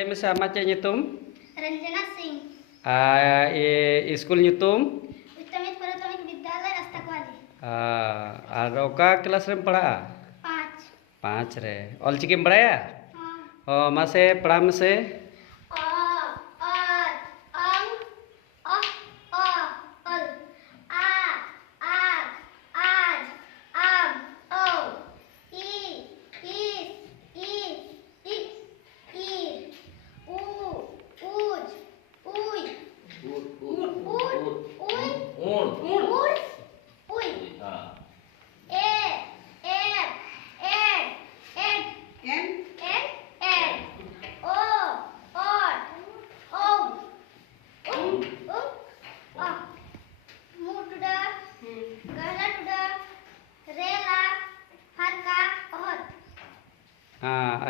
Masa macam nyutum? Ranjana Singh. School nyutum? Uttamit Prathamik Vidyalaya Astakwali. Ar oka kelas rem pada? 5 re. Olchiki padaya? Oh, mase paham mase?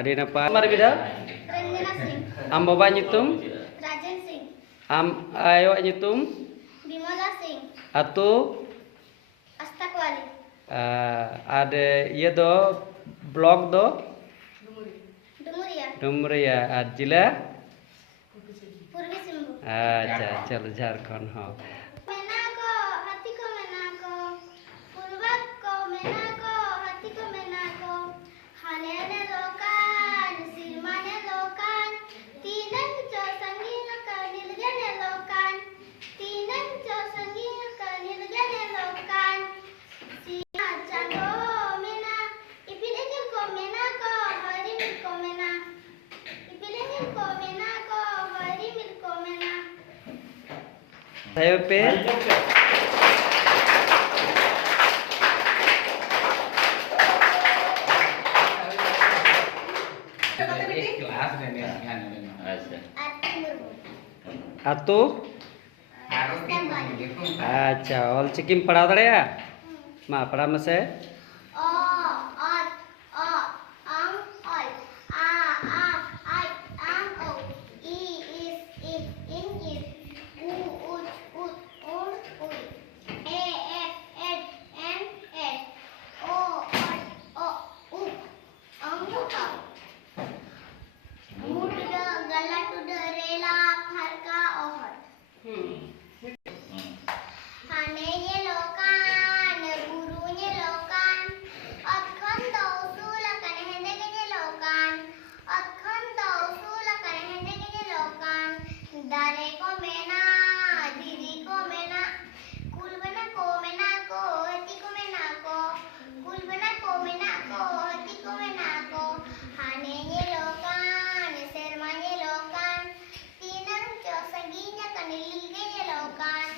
Ada napa? Mari bida? Ranjana Singh. Am baba nyutum? Rajan Singh. Am ayo nyutum? Bimala Singh. Atu? Astakwali. Ada iya do blog do? Dumuria. Dumuria. Jila? Purvi Simbhu. अच्छा चलो झारखंड हाँ Menako, hati ko menako, purbat ko menako, hati ko menako, hanene lokan, sirmane lokan, tinang cho sangina ka nilgane lokan, tinang cho sangina ka nilgane lokan, siya chando mena, ipilengil ko menako, harimil ko mena, ipilengil ko menako, harimil ko mena. saya pe atu अच्छा ऑलचिकी में पढ़ा दड़े माँ पढ़ा में से Dare ko mena, didi ko mena, kul bana ko mena ko, hati ko mena ko, kul bana ko mena ko, hati ko mena ko, hane nyelokan, serma nyelokan, tinang cho saginya kan lilge nyelokan,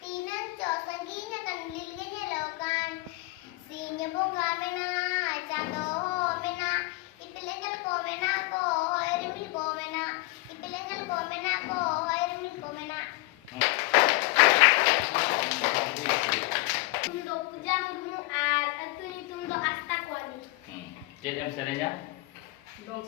tinang cho saginya kan lilge nyelokan, sinya bunga mena, chando mena, ipilengal ko mena ko, hoirmil ko mena, ipilengal ko mena ko, hoirmil ko mena. Tum do Puja Murmu ar atu nyutum do Astakwali. Cek yang serenya? Dong